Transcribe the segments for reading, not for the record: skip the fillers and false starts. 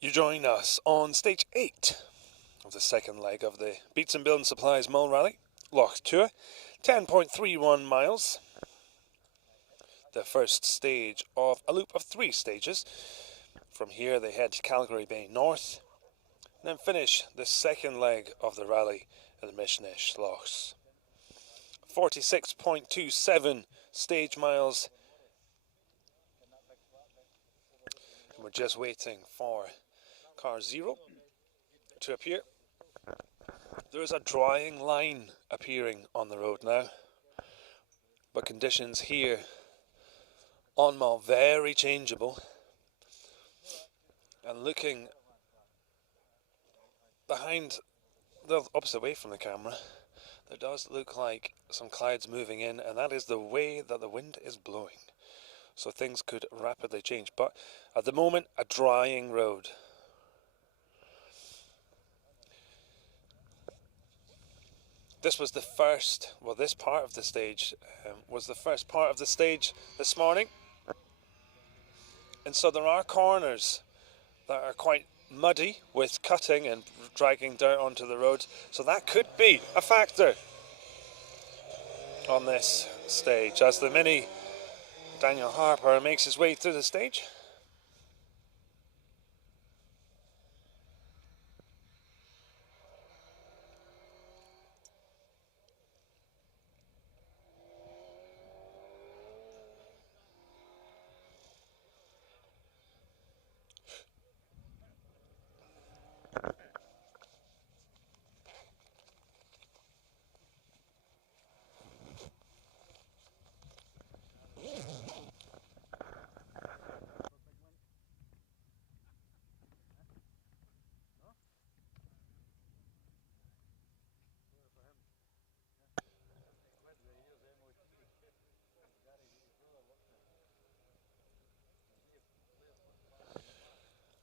You join us on stage 8 of the second leg of the Beatsons Building Supplies Mull Rally, Loch Tuath, 10.31 miles. The first stage of a loop of 3 stages. From here they head to Calgary Bay North, and then finish the second leg of the rally in the Mishnish Lochs. 46.27 stage miles. And we're just waiting for car 0 to appear. There is a drying line appearing on the road now, but conditions here on Mull very changeable. And looking behind, the opposite way from the camera, there does look like some clouds moving in, and that is the way that the wind is blowing. So things could rapidly change, but at the moment, a drying road. This was the first, well, this part of the stage was the first part of the stage this morning. And so there are corners that are quite muddy with cutting and dragging dirt onto the road. So that could be a factor on this stage as the Mini Daniel Harper makes his way through the stage.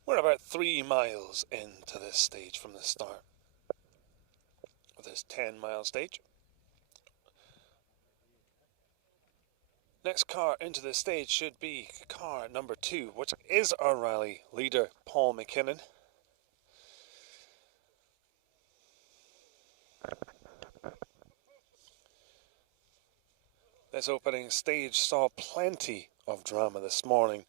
We're about 3 miles into this stage from the start of this 10-mile stage. Next car into the stage should be car number 2, which is our rally leader, Paul McKinnon. This opening stage saw plenty of drama this morning,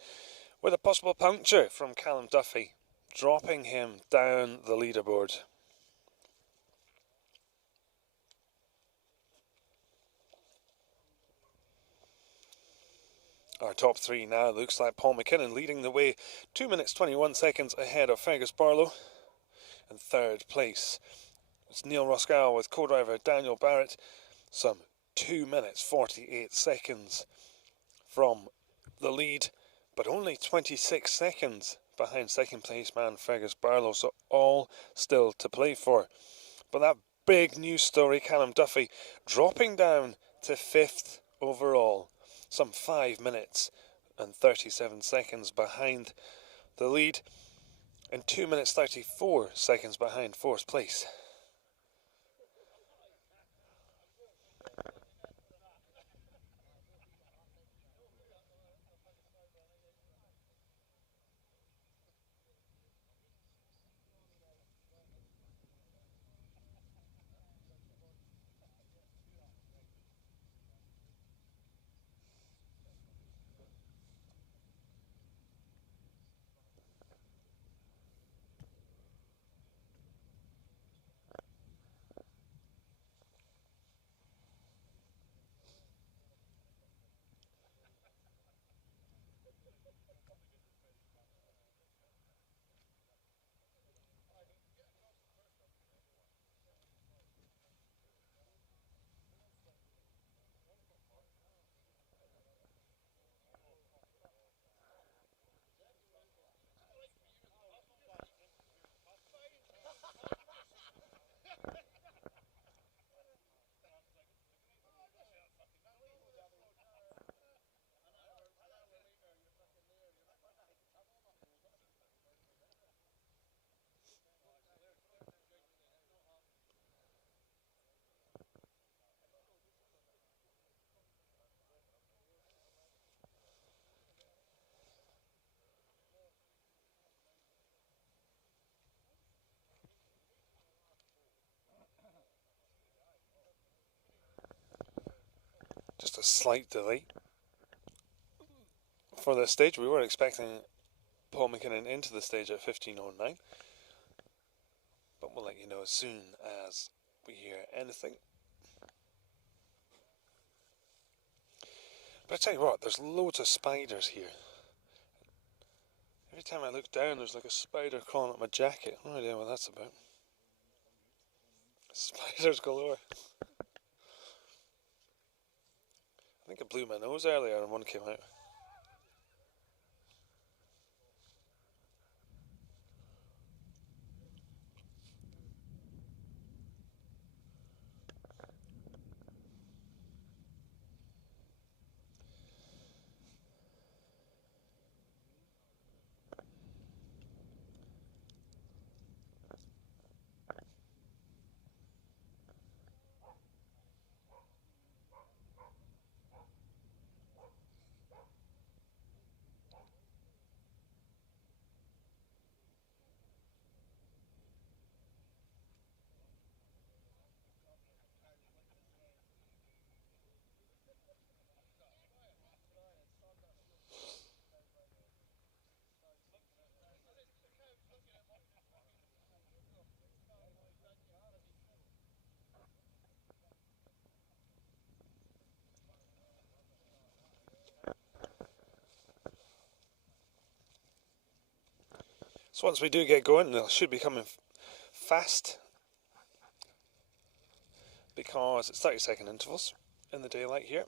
with a possible puncture from Callum Duffy, dropping him down the leaderboard. Our top 3 now looks like Paul McKinnon leading the way, 2 minutes 21 seconds ahead of Fergus Barlow. In third place, it's Neil Roscoe with co-driver Daniel Barrett, some 2 minutes 48 seconds from the lead, but only 26 seconds behind second place man Fergus Barlow, so all still to play for. But that big news story, Callum Duffy dropping down to 5th overall, some 5 minutes and 37 seconds behind the lead, and 2 minutes 34 seconds behind 4th place. Just a slight delay for this stage. We were expecting Paul McKinnon into the stage at 15:09, but we'll let you know as soon as we hear anything. But I tell you what, there's loads of spiders here. Every time I look down, there's like a spider crawling up my jacket. No idea what that's about. Spiders galore. I think I blew my nose earlier and one came out. So once we do get going, they should be coming fast, because it's 30-second intervals in the daylight here.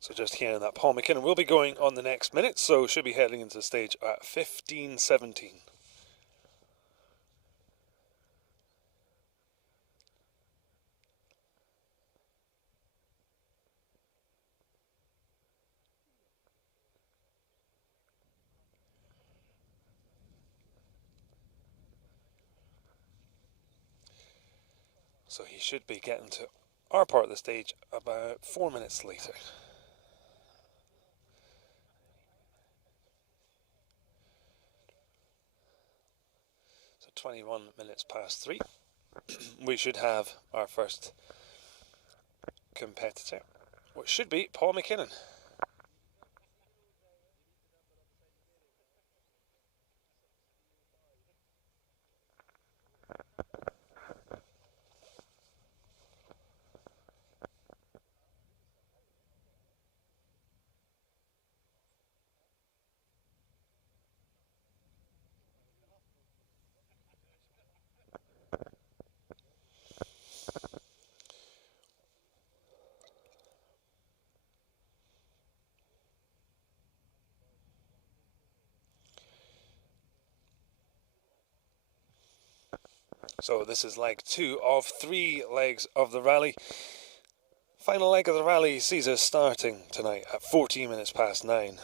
So just hearing that Paul McKinnon will be going on the next minute, so should be heading into the stage at 15:17. So he should be getting to our part of the stage about 4 minutes later. So 21 minutes past 3. We should have our first competitor, which should be Paul McKinnon. So this is leg 2 of 3 legs of the rally. Final leg of the rally sees us starting tonight at 14 minutes past 9.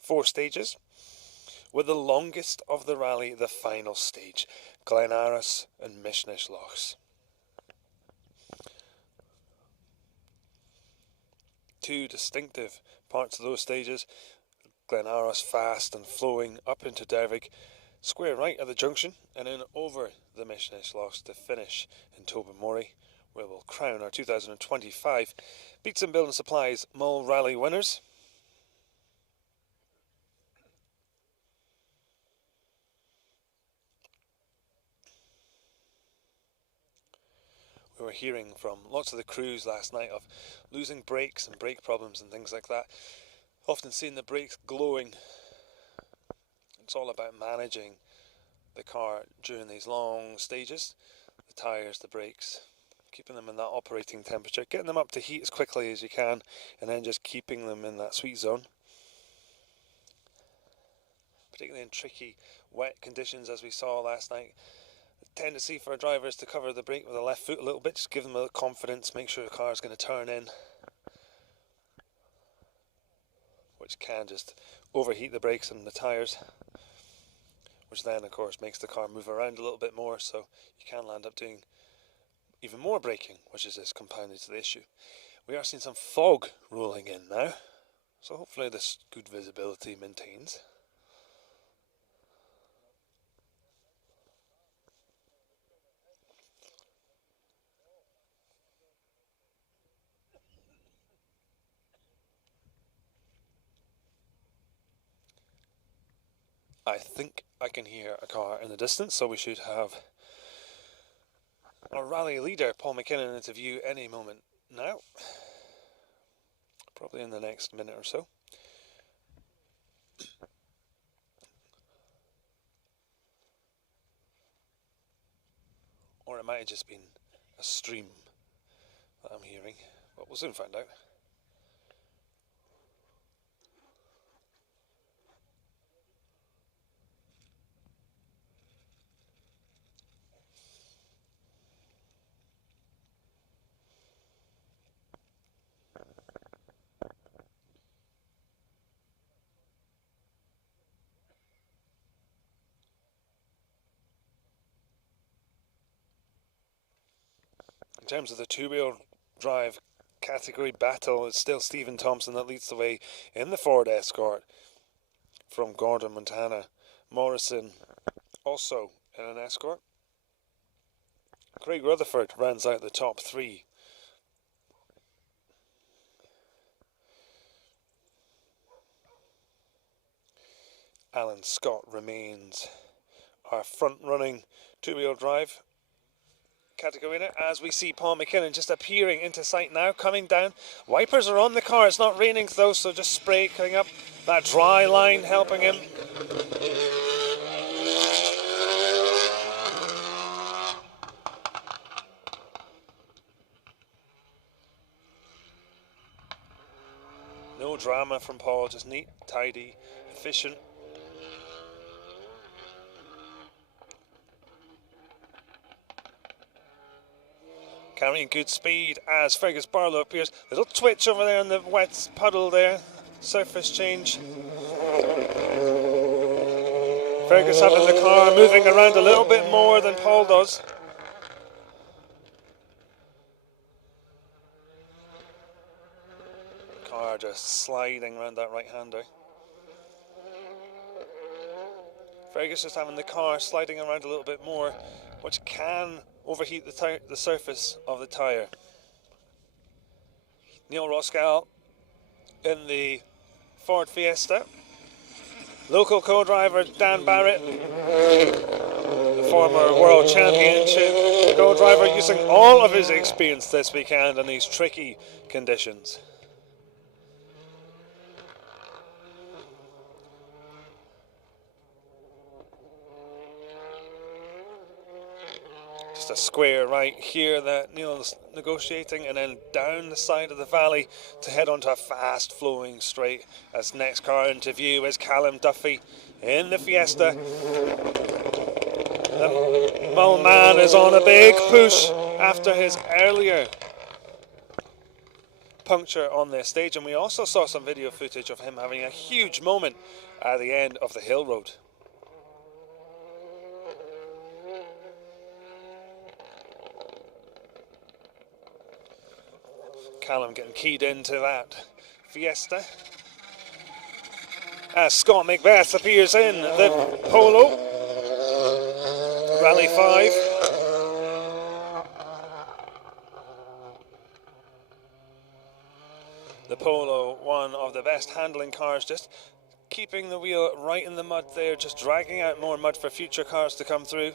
4 stages, with the longest of the rally the final stage, Glenaris and Mishnish Lochs. 2 distinctive parts of those stages. Glenaris fast and flowing up into Dervig, square right at the junction, and then over the Mishnish Lochs to finish in Tobermory, where we'll crown our 2025 Beatson Building Supplies Mull Rally winners. We were hearing from lots of the crews last night of losing brakes and brake problems and things like that. Often seeing the brakes glowing. It's all about managing the car during these long stages. The tyres, the brakes, keeping them in that operating temperature, getting them up to heat as quickly as you can, and then just keeping them in that sweet zone. Particularly in tricky, wet conditions as we saw last night. The tendency for drivers to cover the brake with the left foot a little bit, just give them a little confidence, make sure the car's going to turn in, which can just overheat the brakes and the tyres, which then of course makes the car move around a little bit more, so you can land up doing even more braking, which is just compounded to the issue. We are seeing some fog rolling in now, so hopefully this good visibility maintains. I think I can hear a car in the distance, so we should have our rally leader, Paul McKinnon, into view any moment now. Probably in the next minute or so. Or it might have just been a stream that I'm hearing, but we'll soon find out. In terms of the two-wheel drive category battle, it's still Stephen Thompson that leads the way in the Ford Escort from Gordon, Montana. Morrison also in an Escort. Craig Rutherford rounds out the top three. Alan Scott remains our front-running two-wheel drive category winner, as we see Paul McKinnon just appearing into sight now, coming down. Wipers are on the car, it's not raining though, so just spray coming up. That dry line helping him. No drama from Paul, just neat, tidy, efficient. Carrying good speed as Fergus Barlow appears. Little twitch over there in the wet puddle there. Surface change. Fergus having the car moving around a little bit more than Paul does. Car just sliding around that right-hander. Fergus just having the car sliding around a little bit more, which can overheat the surface of the tyre. Neil Roskell in the Ford Fiesta. Local co-driver Dan Barrett, the former World Championship co-driver, using all of his experience this weekend in these tricky conditions. Just a square right here that Neil's negotiating, and then down the side of the valley to head onto a fast flowing straight. As next car into view is Callum Duffy in the Fiesta. The Mull man is on a big push after his earlier puncture on this stage, and we also saw some video footage of him having a huge moment at the end of the hill road. Callum getting keyed into that Fiesta. As Scott Macbeth appears in the Polo. Rally 5. The Polo, one of the best handling cars, just keeping the wheel right in the mud there, just dragging out more mud for future cars to come through.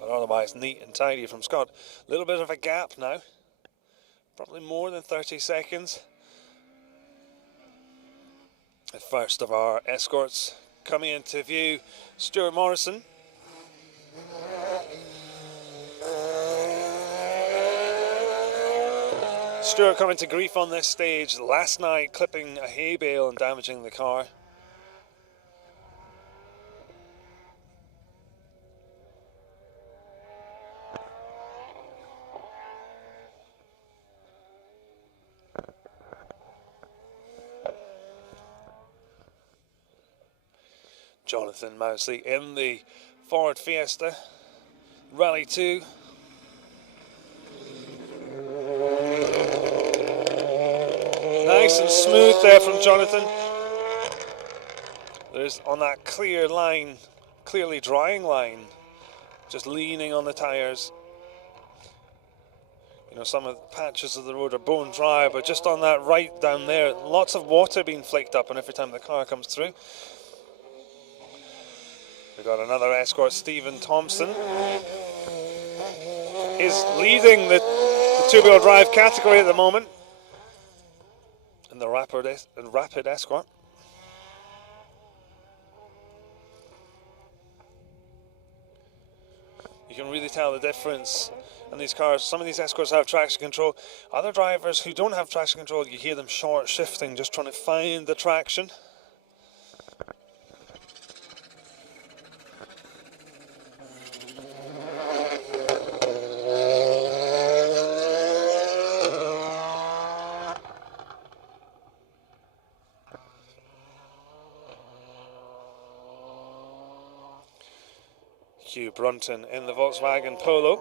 But otherwise neat and tidy from Scott. A little bit of a gap now, probably more than 30 seconds. The first of our escorts coming into view, Stuart Morrison. Stuart coming to grief on this stage last night, clipping a hay bale and damaging the car. Jonathan Mousley in the Ford Fiesta, Rally 2. nice and smooth there from Jonathan. There's on that clear line, clearly drying line, just leaning on the tyres. You know, some of the patches of the road are bone dry, but just on that right down there, lots of water being flaked up, and every time the car comes through. We've got another escort, Stephen Thompson, is leading the two-wheel drive category at the moment in the rapid escort. You can really tell the difference in these cars. Some of these escorts have traction control. Other drivers who don't have traction control, you hear them short shifting, just trying to find the traction. Hugh Brunton in the Volkswagen Polo.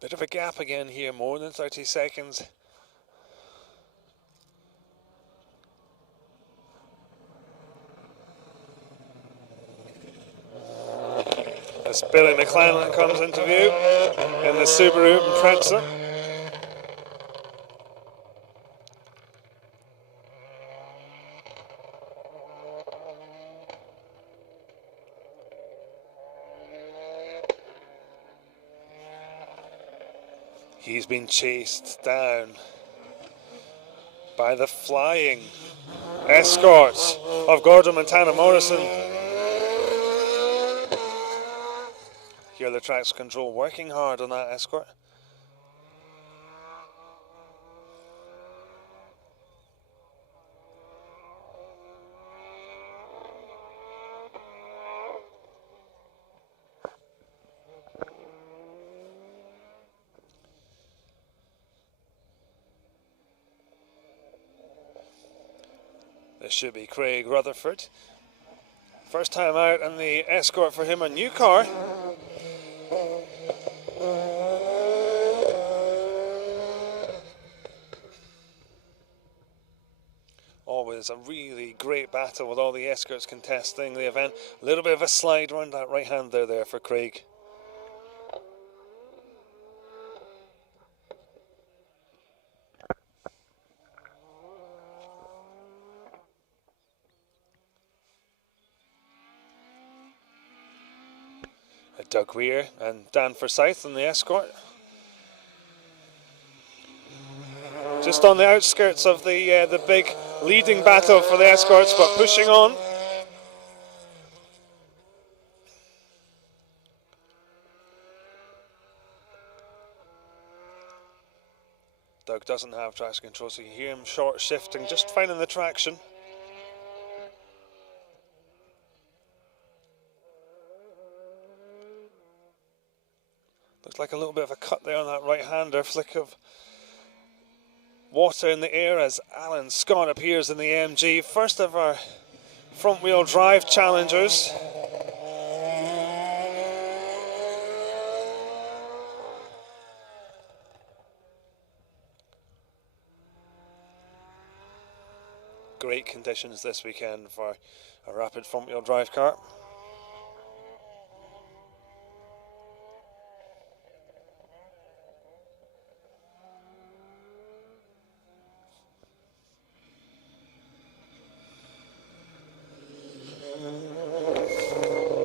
Bit of a gap again here, more than 30 seconds. As Billy McClellan comes into view in the Subaru Impreza. He's been chased down by the flying escorts of Gordon Montana Morrison. Here the traction control working hard on that escort. This should be Craig Rutherford. First time out in the escort for him, a new car. Always a really great battle with all the escorts contesting the event. A little bit of a slide around that right hand there for Craig. Doug Weir and Dan Forsyth in the escort. Just on the outskirts of the big leading battle for the escorts, but pushing on. Doug doesn't have traction control, so you hear him short shifting, just finding the traction. Looks like a little bit of a cut there on that right-hander. Flick of water in the air as Alan Scott appears in the MG. First of our front-wheel drive challengers. Great conditions this weekend for a rapid front-wheel drive car.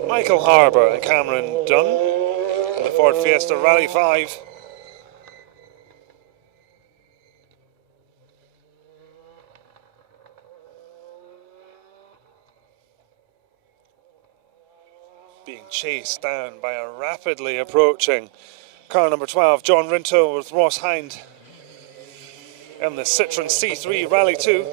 Michael Harbour and Cameron Dunn in the Ford Fiesta Rally 5. Being chased down by a rapidly approaching car number 12, John Rinto with Ross Hind in the Citroen C3 Rally 2.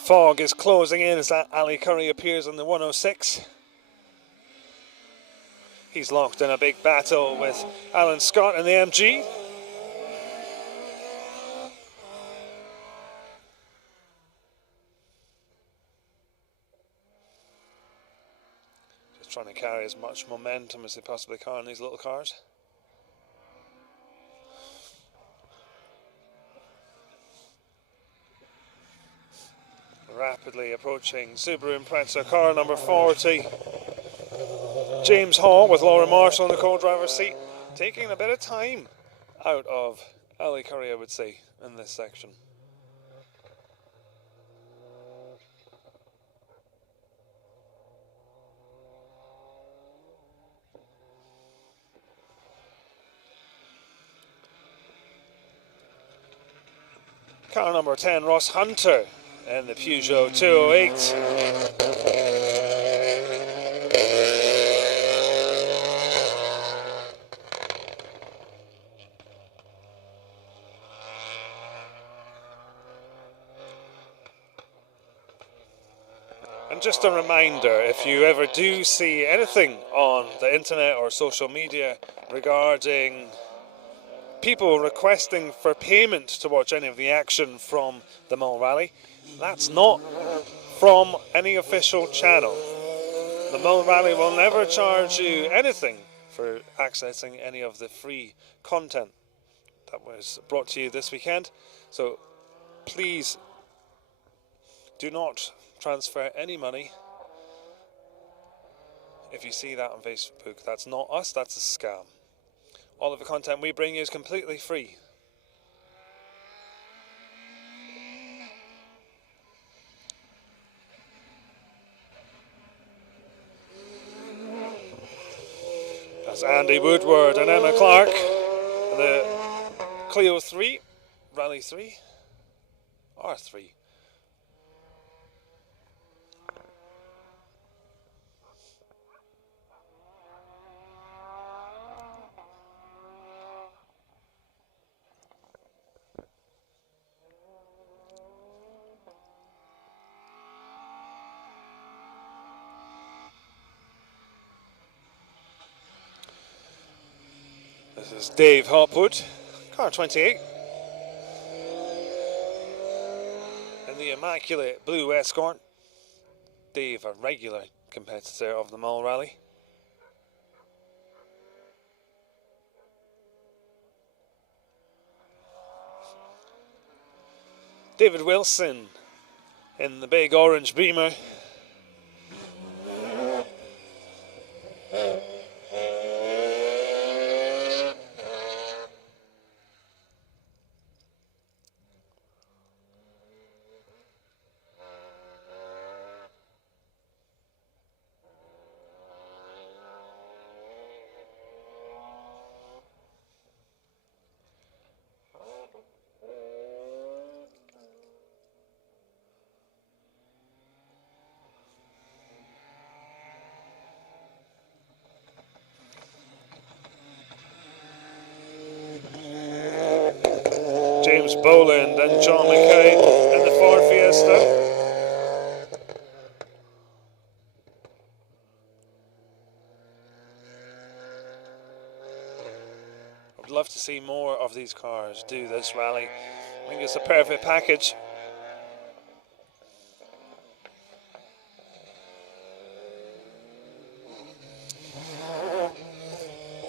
fog is closing in as Ali Curry appears on the 106. He's locked in a big battle with Alan Scott in the MG. Just trying to carry as much momentum as they possibly can in these little cars. Rapidly approaching Subaru Impreza car number 40. James Hall with Laura Marshall in the co-driver's seat, taking a bit of time out of Ali Curry, I would say, in this section. Car number 10, Ross Hunter in the Peugeot 208. And just a reminder, if you ever do see anything on the internet or social media regarding people requesting for payment to watch any of the action from the Mull Rally, that's not from any official channel. The Mull Rally will never charge you anything for accessing any of the free content that was brought to you this weekend. So please do not transfer any money. If you see that on Facebook, that's not us, that's a scam. All of the content we bring you is completely free. That's Andy Woodward and Emma Clark, the Clio 3, Rally 3, R3. This is Dave Hopwood, car 28, in the immaculate blue Escort. Dave, a regular competitor of the Mull Rally. David Wilson in the big orange Beamer. James Boland and John McKay in the Ford Fiesta. I'd love to see more of these cars do this rally. I think it's a perfect package.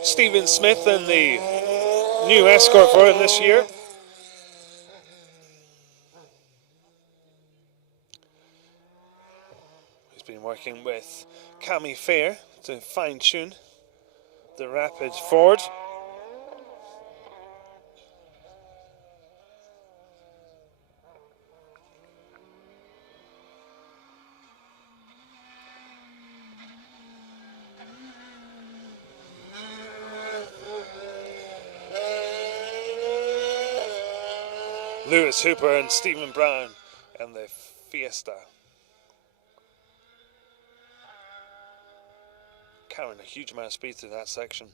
Stephen Smith in the new Escort for him this year. He's been working with Cammy Fair to fine-tune the Rapid Ford. Lewis Hooper and Stephen Brown and the Fiesta. Carrying a huge amount of speed through that section.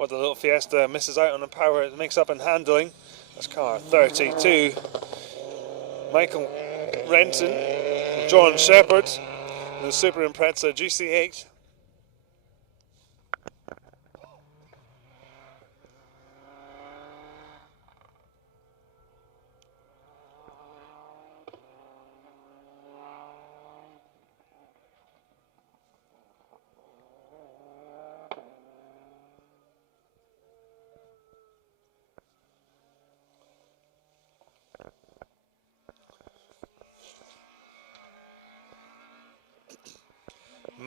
what the little Fiesta misses out on the power it makes up in handling. That's car 32. Michael Renton, John Shepherd, and the Super Impreza GC8.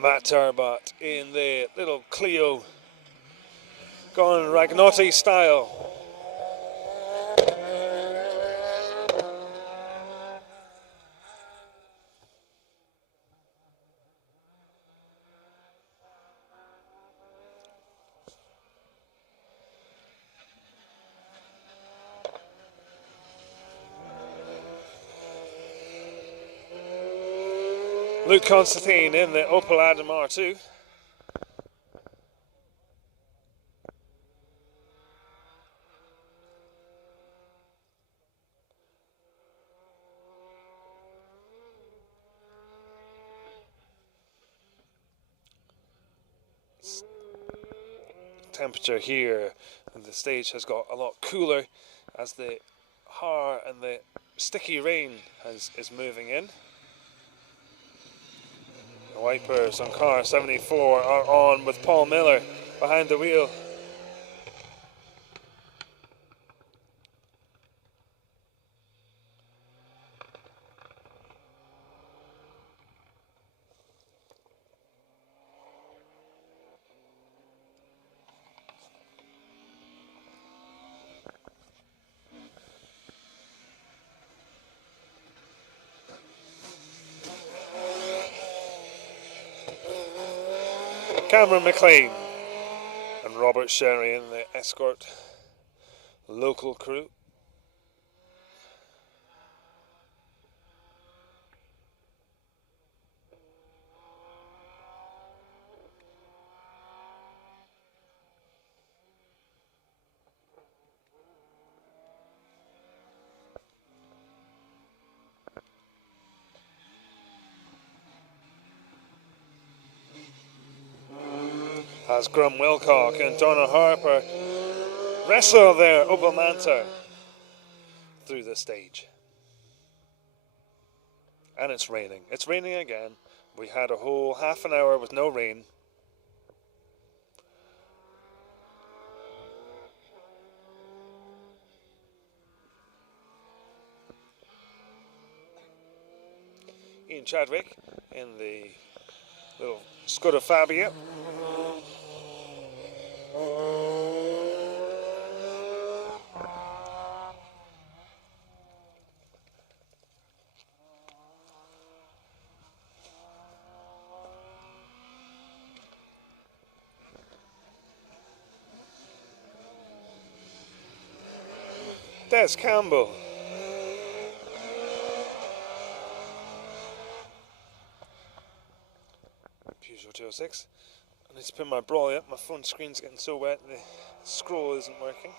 Matt Turbat in the little Clio, gone Ragnotti style. Luke Constantine in the Opel Adam R2. Temperature here and the stage has got a lot cooler as the har and the sticky rain is moving in. The wipers on car 74 are on with Paul Miller behind the wheel. Cameron McLean and Robert Sherry in the Escort local crew. As Grum Wilcock and Donna Harper wrestle their Opel Manta through the stage. And it's raining. It's raining again. We had a whole half an hour with no rain. Ian Chadwick in the little Skoda Fabia. Des Campbell. Peugeot 206. I need to put my brolly up. My phone screen's getting so wet the scroll isn't working.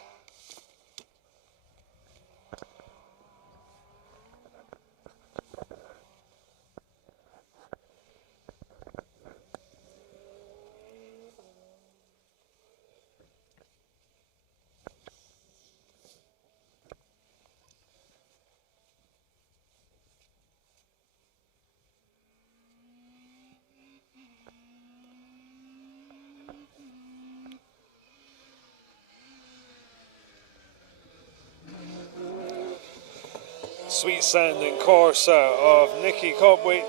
Sweet sounding Corsa of Nicky Cobway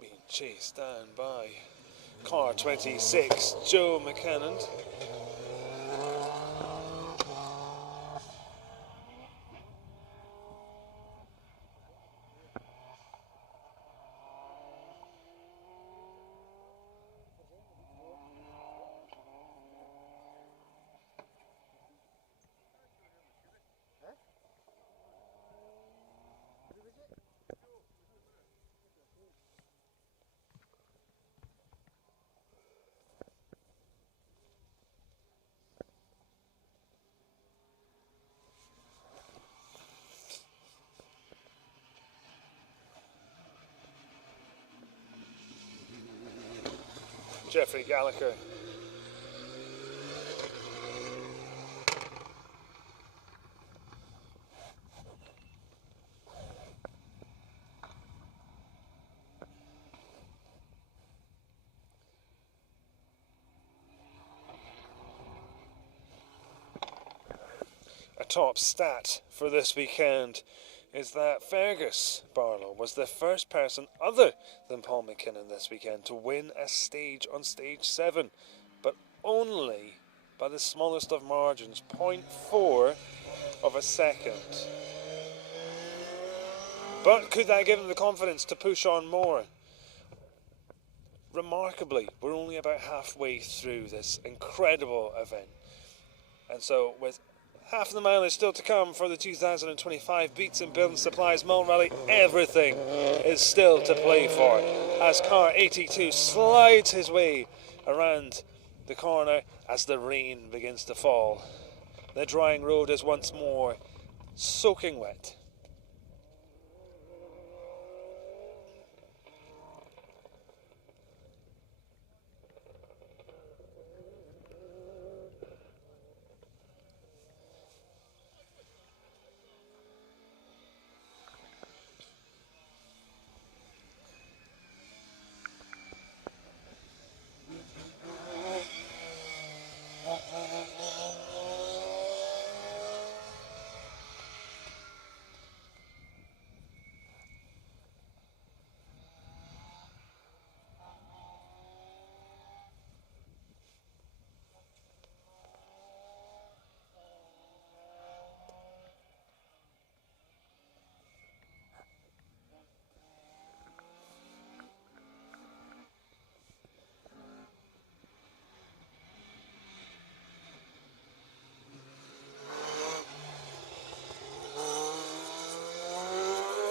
being chased down by car 26 Joe McKinnon. Jeffrey Gallagher. A top stat for this weekend is that Fergus Barlow was the first person other than Paul McKinnon this weekend to win a stage on stage 7, but only by the smallest of margins, 0.4 of a second. But could that give him the confidence to push on more? Remarkably, we're only about halfway through this incredible event, and so with half the mileage still to come for the 2025 Beatson Building Supplies Mull Rally, everything is still to play for as car 82 slides his way around the corner as the rain begins to fall. The drying road is once more soaking wet.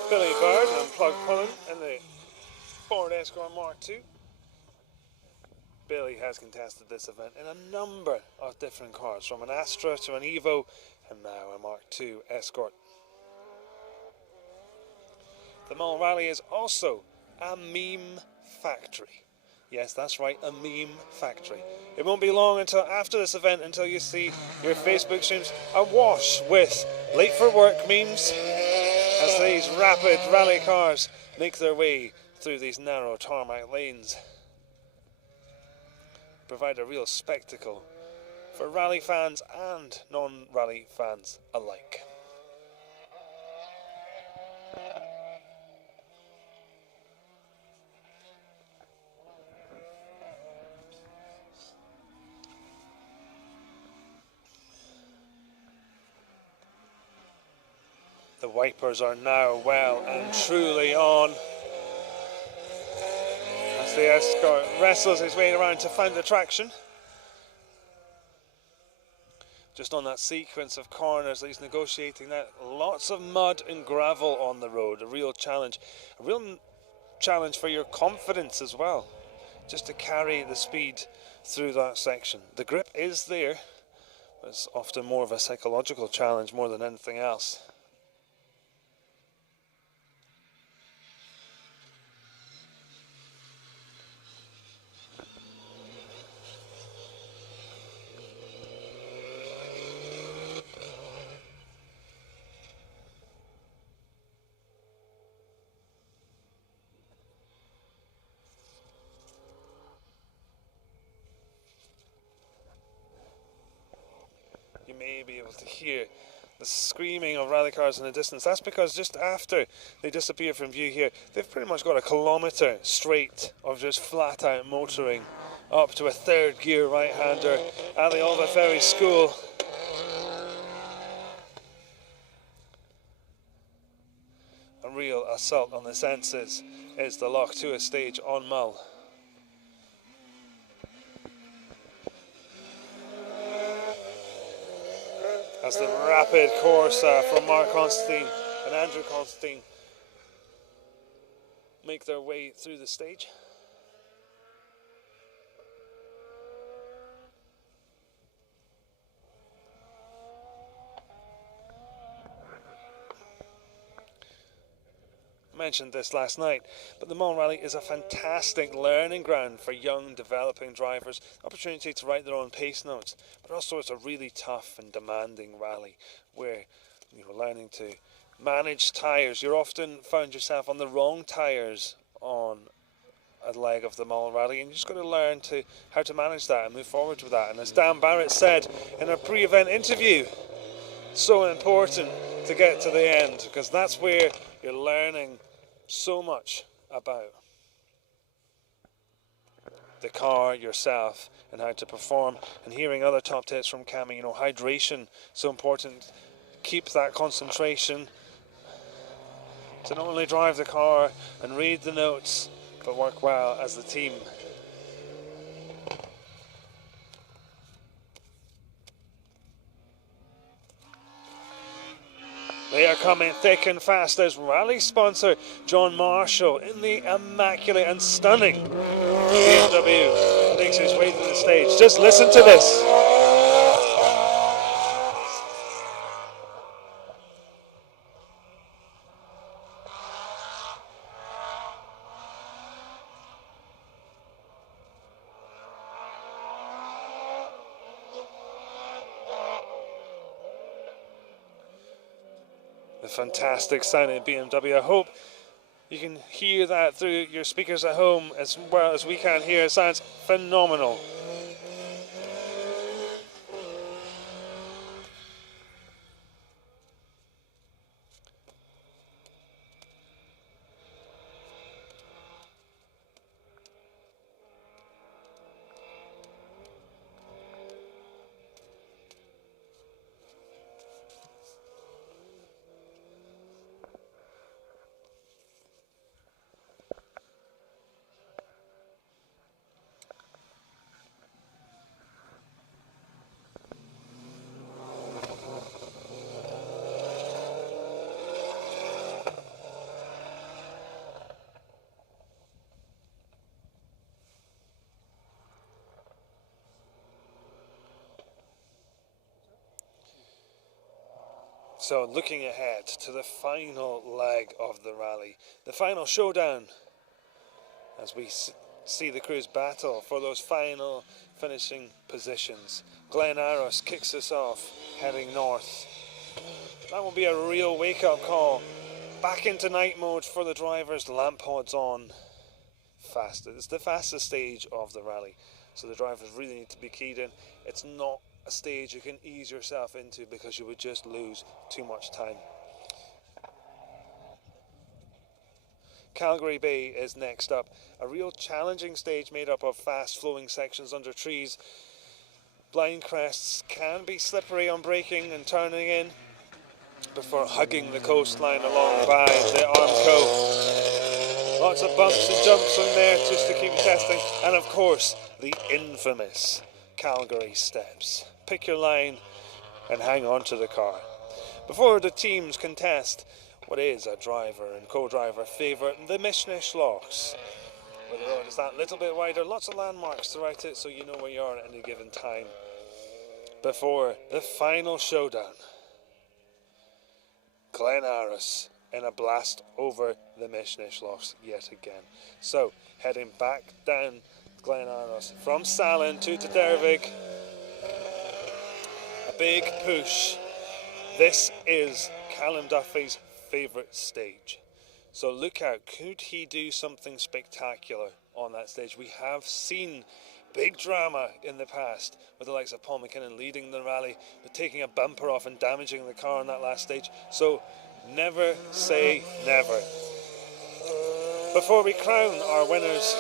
Billy Bird and Plug Pullen in the Ford Escort Mark II. Billy has contested this event in a number of different cars, from an Astra to an Evo and now a Mark II Escort. The Mull Rally is also a meme factory. Yes, that's right, a meme factory. It won't be long until after this event until you see your Facebook streams awash with late for work memes as these rapid rally cars make their way through these narrow tarmac lanes. Provide a real spectacle for rally fans and non-rally fans alike. The wipers are now well and truly on as the Escort wrestles his way around to find the traction. Just on that sequence of corners that he's negotiating that, lots of mud and gravel on the road, a real challenge for your confidence as well, just to carry the speed through that section. The grip is there, but it's often more of a psychological challenge more than anything else. You may be able to hear the screaming of rally cars in the distance. That's because just after they disappear from view here, they've pretty much got a kilometre straight of just flat out motoring up to a third gear right-hander at the Alva Ferry School. A real assault on the senses is the Loch Tuath stage on Mull. As the rapid course from Mark Constantine and Andrew Constantine make their way through the stage. mentioned this last night, but the Mull Rally is a fantastic learning ground for young developing drivers, opportunity to write their own pace notes, but also it's a really tough and demanding rally where you're learning to manage tyres. You're often found yourself on the wrong tyres on a leg of the Mull Rally, and you just got to learn how to manage that and move forward with that. And as Dan Barrett said in a pre-event interview, so important to get to the end, because that's where you're learning so much about the car yourself and how to perform, and hearing other top tips from Cammy. Hydration, so important. Keep that concentration to not only drive the car and read the notes, but work well as the team. They are coming thick and fast as rally sponsor John Marshall in the immaculate and stunning BMW makes his way to the stage. Just listen to this. The fantastic sounding BMW. I hope you can hear that through your speakers at home as well as we can hear. It sounds phenomenal. So looking ahead to the final leg of the rally, the final showdown, as we see the crews battle for those final finishing positions. Glen Aros kicks us off, heading north. That will be a real wake-up call. Back into night mode for the drivers, lamp pods on. Fast. It's the fastest stage of the rally, so the drivers really need to be keyed in. It's not a stage you can ease yourself into because you would just lose too much time. Calgary Bay is next up, a real challenging stage made up of fast flowing sections under trees. Blind crests can be slippery on braking and turning in before hugging the coastline along by the Armco. Lots of bumps and jumps in there just to keep testing, and of course the infamous Calgary steps. Pick your line and hang on to the car. Before the teams contest what is a driver and co-driver favourite, the Mishnish Lochs, where the road is that little bit wider, lots of landmarks throughout it so you know where you are at any given time. Before the final showdown, Glen Aros in a blast over the Mishnish Lochs yet again. So heading back down Glen Aros from Salin to Dervig, a big push. This is Callum Duffy's favourite stage, so look out. Could he do something spectacular on that stage? We have seen big drama in the past with the likes of Paul McKinnon leading the rally but taking a bumper off and damaging the car on that last stage, so never say never. Before we crown our winners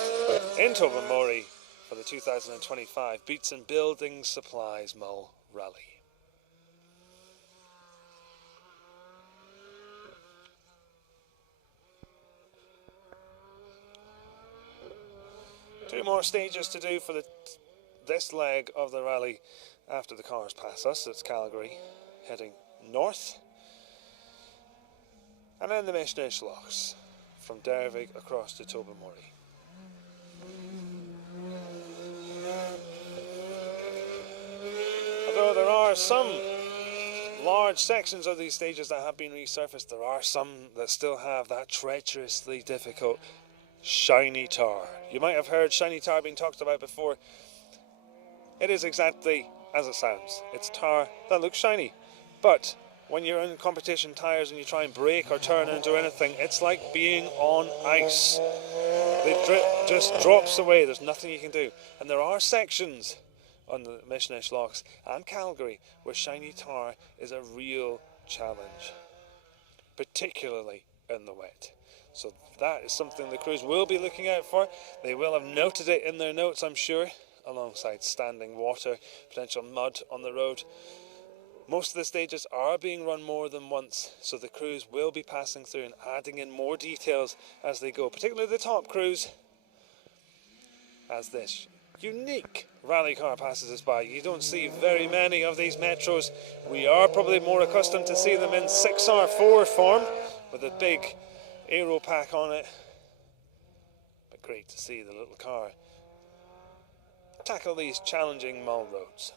in Tobermory for the 2025 Beatson Building Supplies Mull Rally. Two more stages to do for this leg of the rally after the cars pass us. It's Calgary heading north, and then the Mishnish Lochs from Dervig across to Tobermory. Although there are some large sections of these stages that have been resurfaced. There are some that still have that treacherously difficult shiny tar. You might have heard shiny tar being talked about before. It is exactly as it sounds. It's tar that looks shiny. But when you're in competition tyres and you try and brake or turn into anything, it's like being on ice. The just drops away. There's nothing you can do. And there are sections on the Mishnish Lochs and Calgary where shiny tar is a real challenge, particularly in the wet. So that is something the crews will be looking out for. They will have noted it in their notes, I'm sure, alongside standing water, potential mud on the road. Most of the stages are being run more than once, so the crews will be passing through and adding in more details as they go, particularly the top crews, as this unique rally car passes us by. You don't see very many of these Metros. We are probably more accustomed to see them in 6R4 form with a big aero pack on it. But great to see the little car tackle these challenging Mull roads.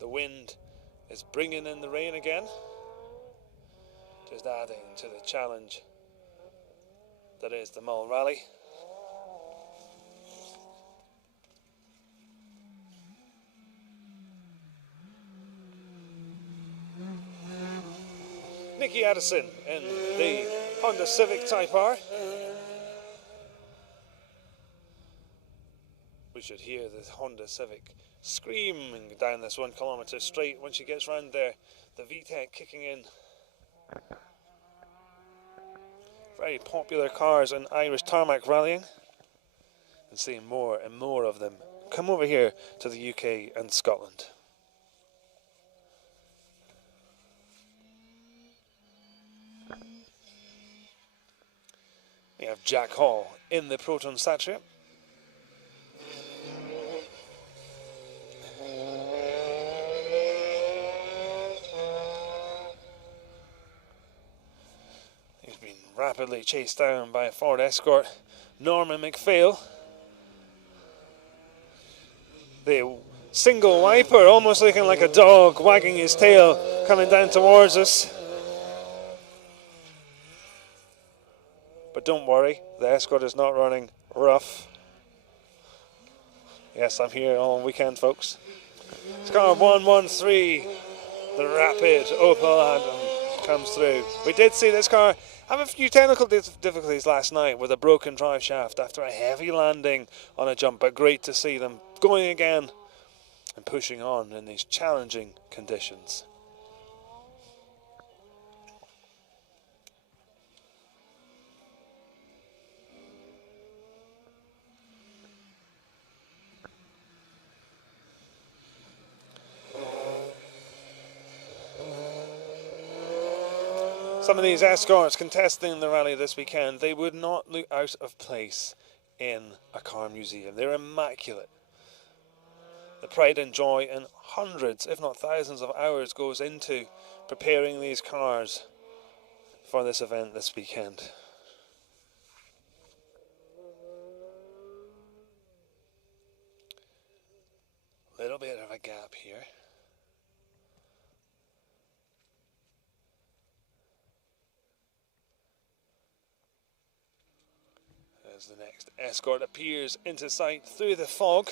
The wind is bringing in the rain again, just adding to the challenge that is the Mull Rally. Nicky Addison in the Honda Civic Type R. We should hear the Honda Civic screaming down this 1 kilometre straight when she gets round there. The VTEC kicking in. Very popular cars in Irish tarmac rallying. And seeing more and more of them come over here to the UK and Scotland. We have Jack Hall in the Proton Satria. He's been rapidly chased down by a Ford Escort. Norman McPhail. The single wiper, almost looking like a dog wagging his tail, coming down towards us. But don't worry, the Escort is not running rough. Yes, I'm here all weekend, folks. It's car 113, the rapid Opel Adam comes through. We did see this car have a few technical difficulties last night with a broken drive shaft after a heavy landing on a jump, but great to see them going again and pushing on in these challenging conditions. Some of these Escorts contesting the rally this weekend, they would not look out of place in a car museum. They're immaculate. The pride and joy and hundreds, if not thousands of hours goes into preparing these cars for this event this weekend. A little bit of a gap here. As the next Escort appears into sight through the fog.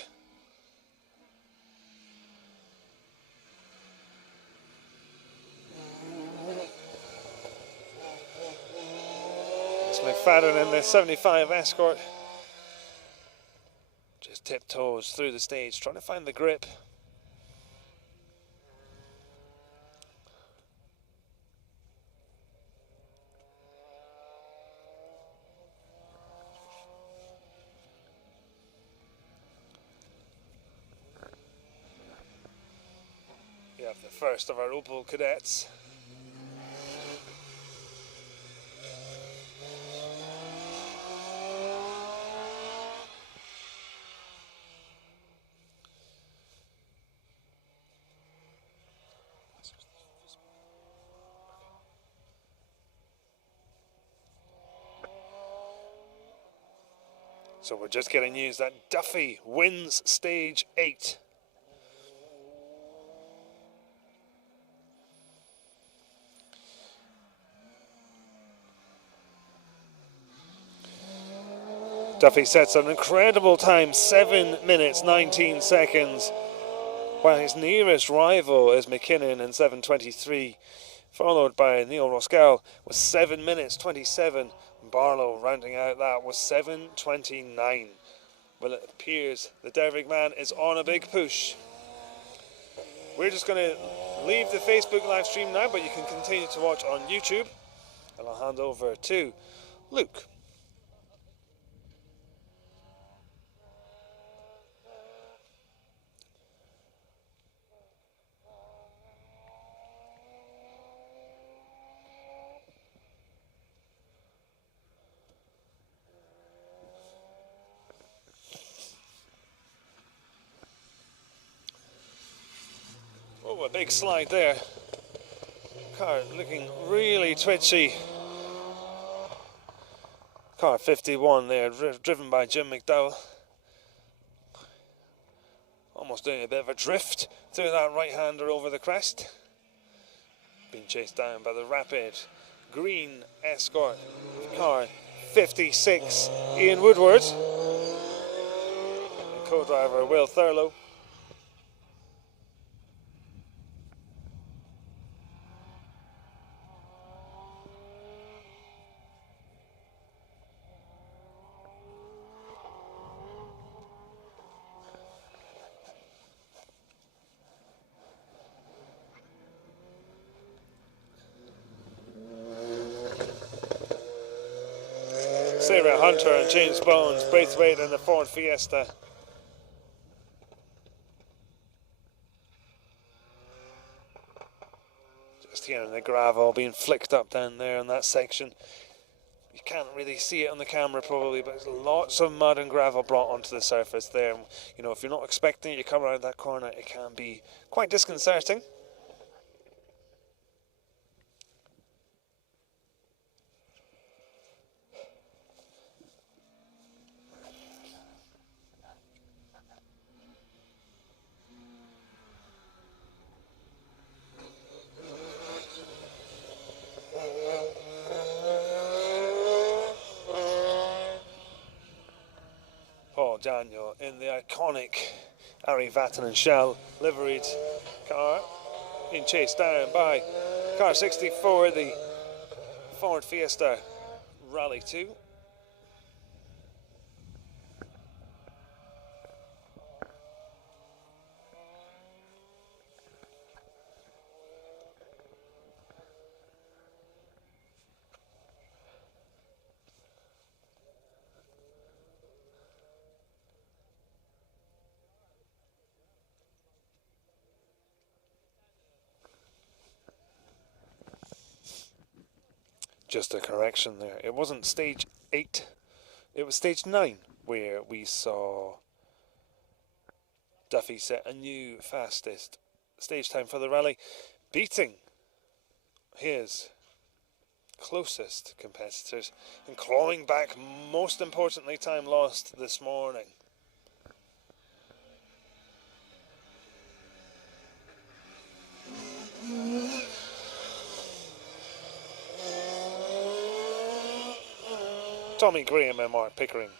It's McFadden in the 75 Escort. Just tiptoes through the stage, trying to find the grip. We have the first of our Opel cadets. So we're just getting news that Duffy wins stage 8. Duffy sets an incredible time, 7 minutes 19 seconds, while his nearest rival is McKinnon in 7:23, followed by Neil Roskell with 7 minutes 27. Barlow rounding out that was 7:29. Well, it appears the Derrick man is on a big push. We're just going to leave the Facebook live stream now, but you can continue to watch on YouTube. And I'll hand over to Luke. Oh, a big slide there. Car looking really twitchy. Car 51 there, driven by Jim McDowell. Almost doing a bit of a drift through that right-hander over the crest. Being chased down by the rapid green Escort car 56, Ian Woodward. And co-driver Will Thurlow. Sarah Hunter and James Bones, Braithwaite in the Ford Fiesta. Just hearing the gravel being flicked up down there in that section. You can't really see it on the camera probably, but there's lots of mud and gravel brought onto the surface there. You know, if you're not expecting it, you come around that corner, it can be quite disconcerting. Daniel in the iconic Ari Vatanen Shell liveried car, being chased down by car 64, the Ford Fiesta Rally 2. Just a correction there. It wasn't stage 8, it was stage 9 where we saw Duffy set a new fastest stage time for the rally, beating his closest competitors and clawing back, most importantly, time lost this morning. Tommy Graham and Mark Pickering.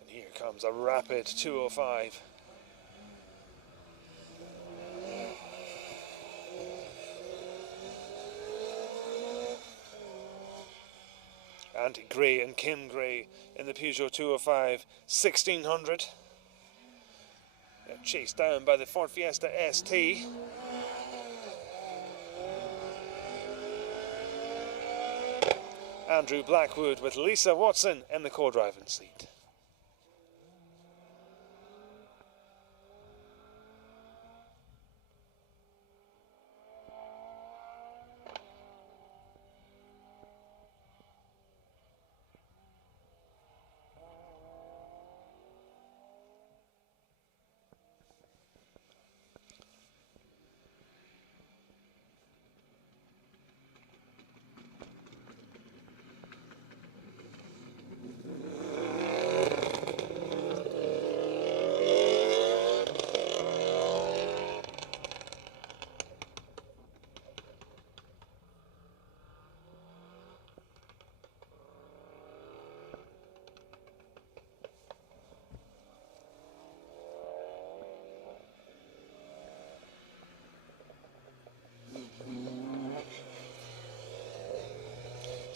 And here comes a rapid 205. Andy Gray and Kim Gray in the Peugeot 205 1600. They're chased down by the Ford Fiesta ST. Andrew Blackwood with Lisa Watson in the co-driving seat.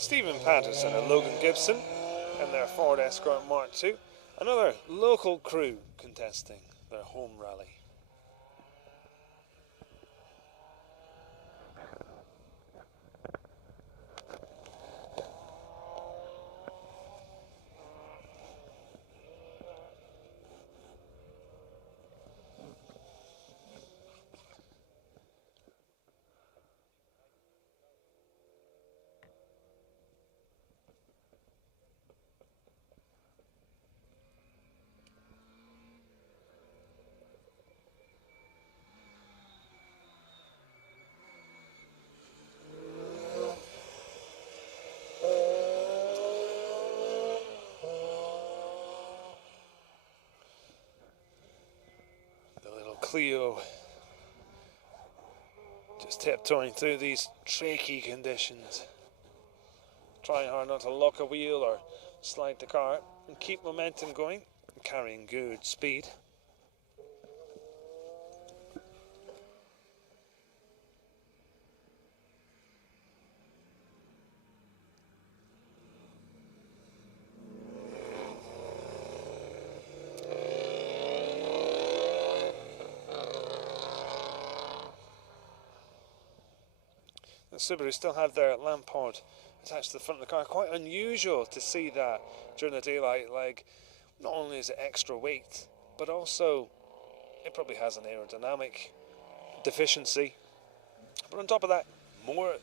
Stephen Patterson and Logan Gibson and their Ford Escort Mark II. Another local crew contesting their home rally. Clio just tiptoeing through these tricky conditions, trying hard not to lock a wheel or slide the car and keep momentum going and carrying good speed. The Subaru still had their lamp pod attached to the front of the car. Quite unusual to see that during the daylight leg. Not only is it extra weight, but also it probably has an aerodynamic deficiency. But on top of that,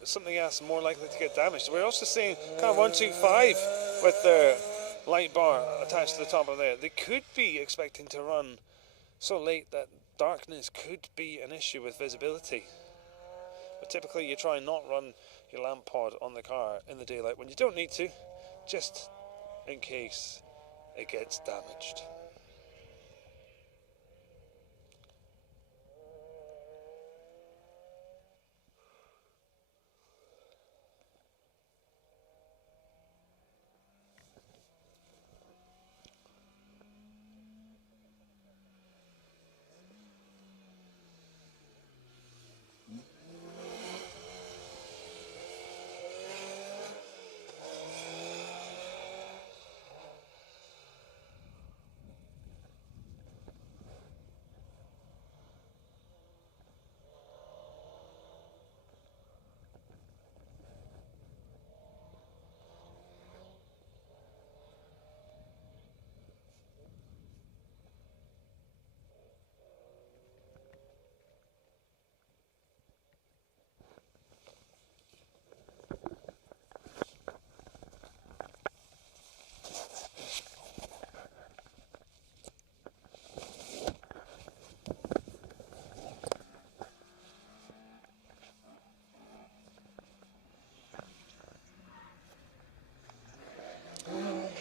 something else more likely to get damaged. We're also seeing kind of 125 with their light bar attached to the top of there. They could be expecting to run so late that darkness could be an issue with visibility. But typically you try and not run your lamp pod on the car in the daylight when you don't need to, just in case it gets damaged.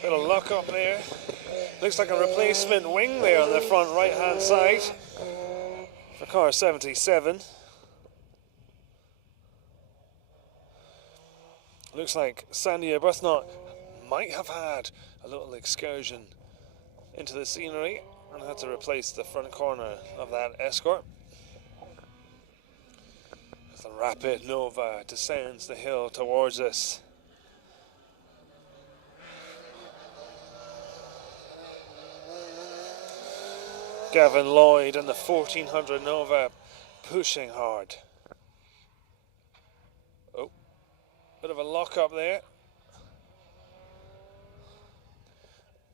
Bit of luck up there. Looks like a replacement wing there on the front right hand side for car 77. Looks like Sandy Arbuthnot might have had a little excursion into the scenery and had to replace the front corner of that Escort. As the Rapid Nova descends the hill towards us. Gavin Lloyd and the 1400 Nova pushing hard. Oh, bit of a lock up there.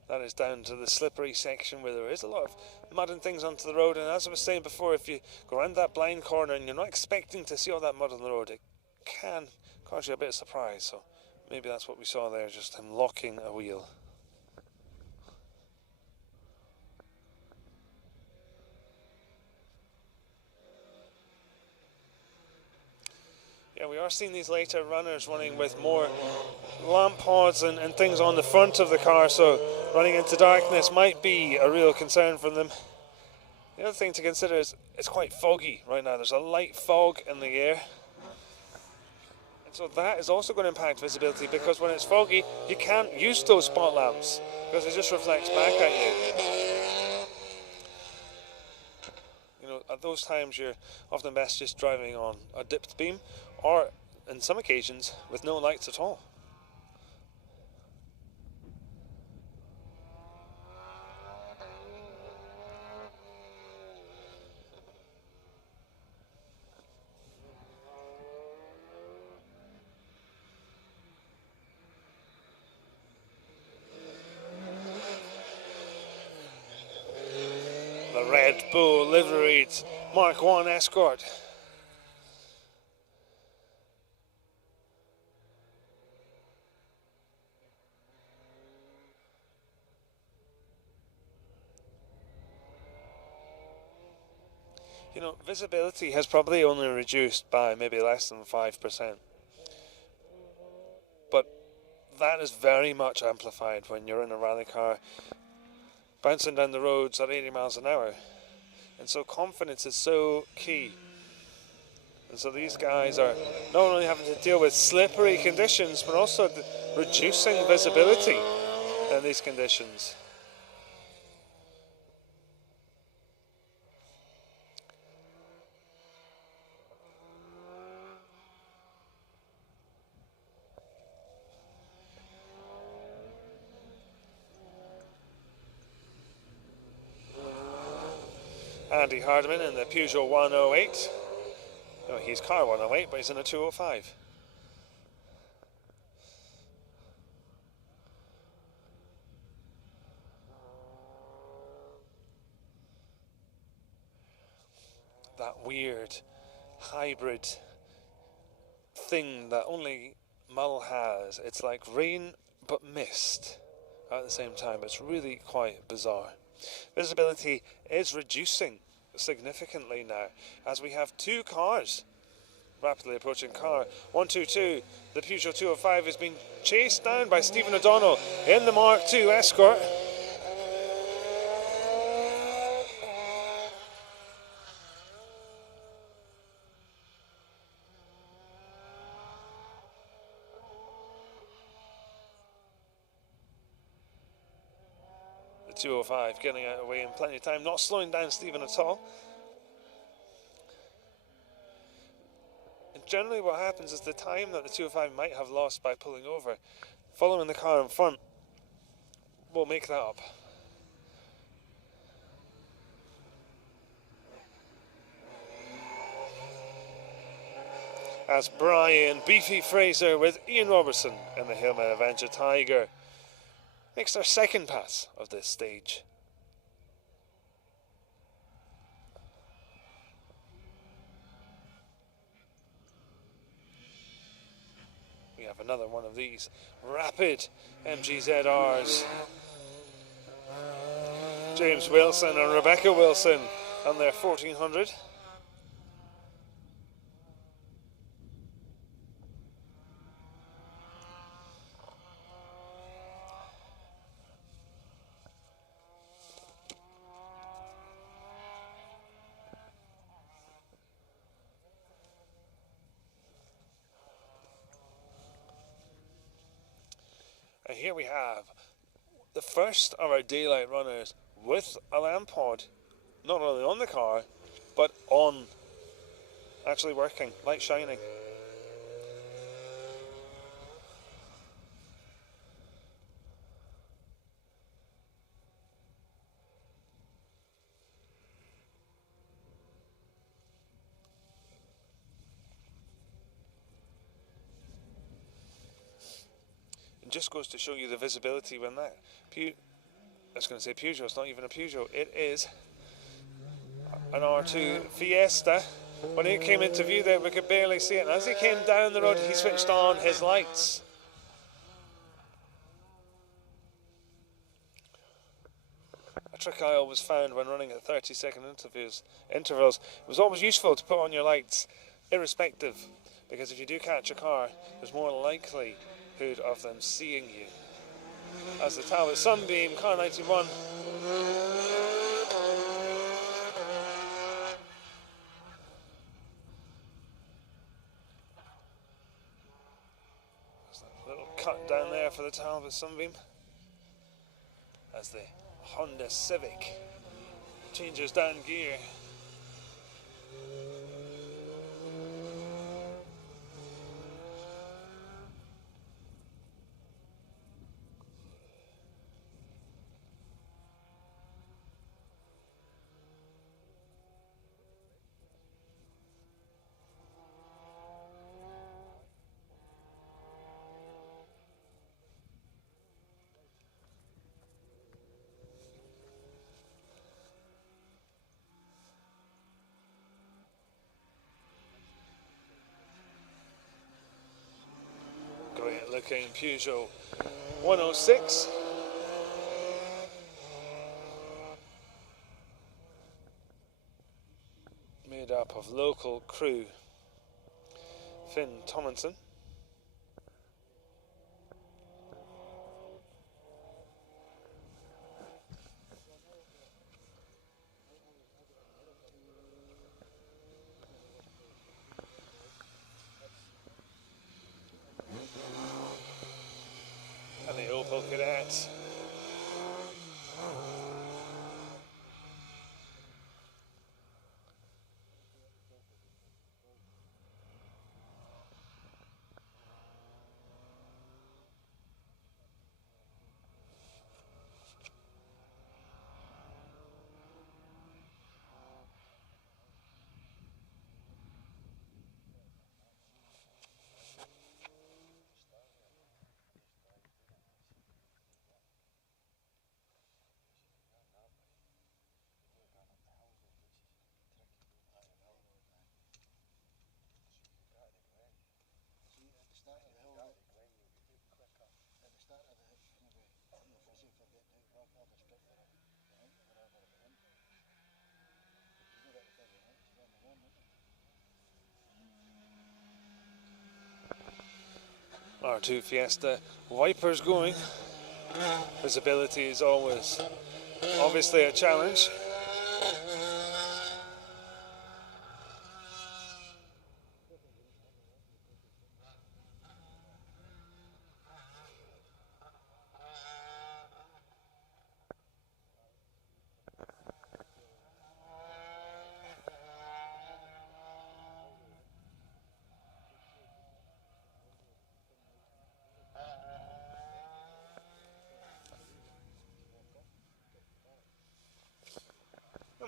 That is down to the slippery section where there is a lot of mud and things onto the road. And as I was saying before, if you go around that blind corner and you're not expecting to see all that mud on the road, it can cause you a bit of surprise. So maybe that's what we saw there, just him locking a wheel. Yeah, we are seeing these later runners running with more lamp pods and things on the front of the car, so running into darkness might be a real concern for them. The other thing to consider is it's quite foggy right now. There's a light fog in the air. And so that is also going to impact visibility, because when it's foggy, you can't use those spot lamps because it just reflects back at you. You know, at those times you're often best just driving on a dipped beam, or in some occasions with no lights at all. Red Bull liveried Mark 1 Escort. You know, visibility has probably only reduced by maybe less than 5%. But that is very much amplified when you're in a rally car bouncing down the roads at 80 miles an hour. And so confidence is so key. And so these guys are not only having to deal with slippery conditions, but also reducing visibility in these conditions. Andy Hardman in the Peugeot 108. No, he's car 108, but he's in a 205. That weird hybrid thing that only Mull has. It's like rain but mist at the same time. It's really quite bizarre. Visibility is reducing significantly now as we have two cars rapidly approaching. Car 122, the Peugeot 205, is being chased down by Stephen O'Donnell in the Mark II Escort. The 205 getting out of the way in plenty of time, not slowing down Stephen at all. And generally what happens is the time that the 205 might have lost by pulling over, following the car in front will make that up. As Brian Beefy Fraser with Ian Robertson in the Hillman Adventure Tiger makes their second pass of this stage. We have another one of these rapid MGZRs. James Wilson and Rebecca Wilson on their 1400. And here we have the first of our daylight runners with a lamp pod, not only on the car, but on, actually working, light shining. It just goes to show you the visibility when that I was going to say Peugeot, it's not even a Peugeot, it is an R2 Fiesta. When he came into view there, we could barely see it, and as he came down the road, he switched on his lights. A trick I always found when running at 30-second intervals, it was always useful to put on your lights irrespective, because if you do catch a car, there's more likelihood of them seeing you. As the Talbot Sunbeam, car 91. There's that little cut down there for the Talbot Sunbeam. As the Honda Civic changes down gear. looking Peugeot 106. Made up of local crew Finn Tomlinson, and the Opel Cadet. R2 Fiesta wipers going. Visibility is always obviously a challenge.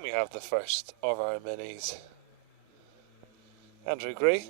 And we have the first of our minis. Andrew Gray.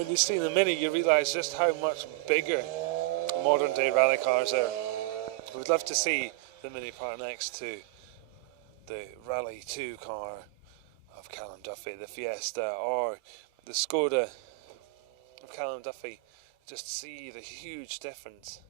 When you see the Mini, you realise just how much bigger modern day rally cars are. I would love to see the Mini part next to the Rally 2 car of Callum Duffy, the Fiesta, or the Skoda of Callum Duffy. Just see the huge difference.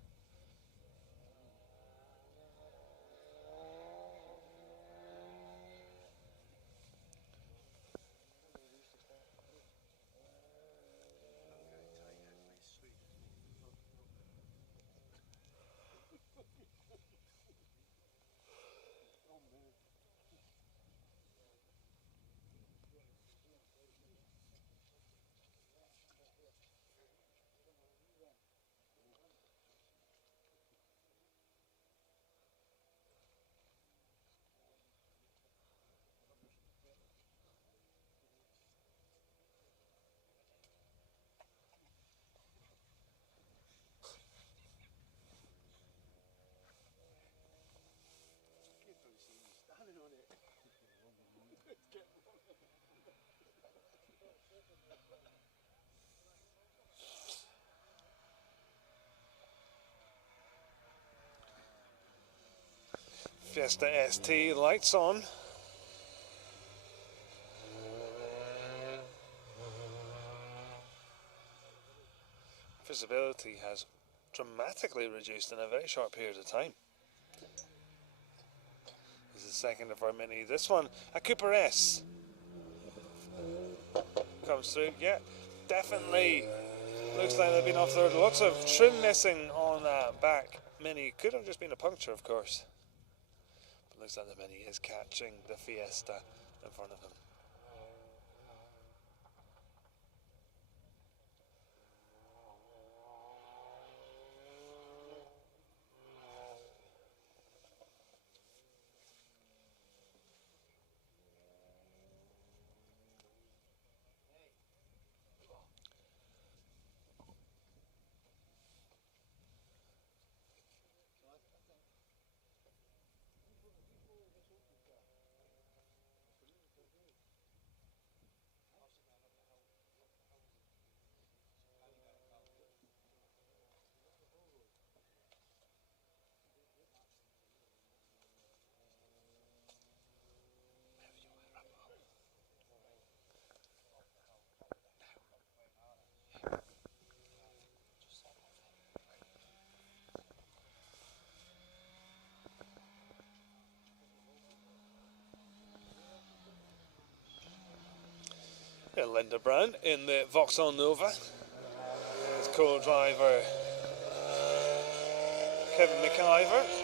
Fiesta ST lights on. Visibility has dramatically reduced in a very short period of time. This is the second of our Mini. This one, a Cooper S. comes through. Yeah, definitely. Looks like they've been off the road. Lots of trim missing on back Mini. Could have just been a puncture, of course. But looks like the Mini is catching the Fiesta in front of him. Yeah, Linda Brown in the Vauxhall Nova. His co-driver Kevin McIver.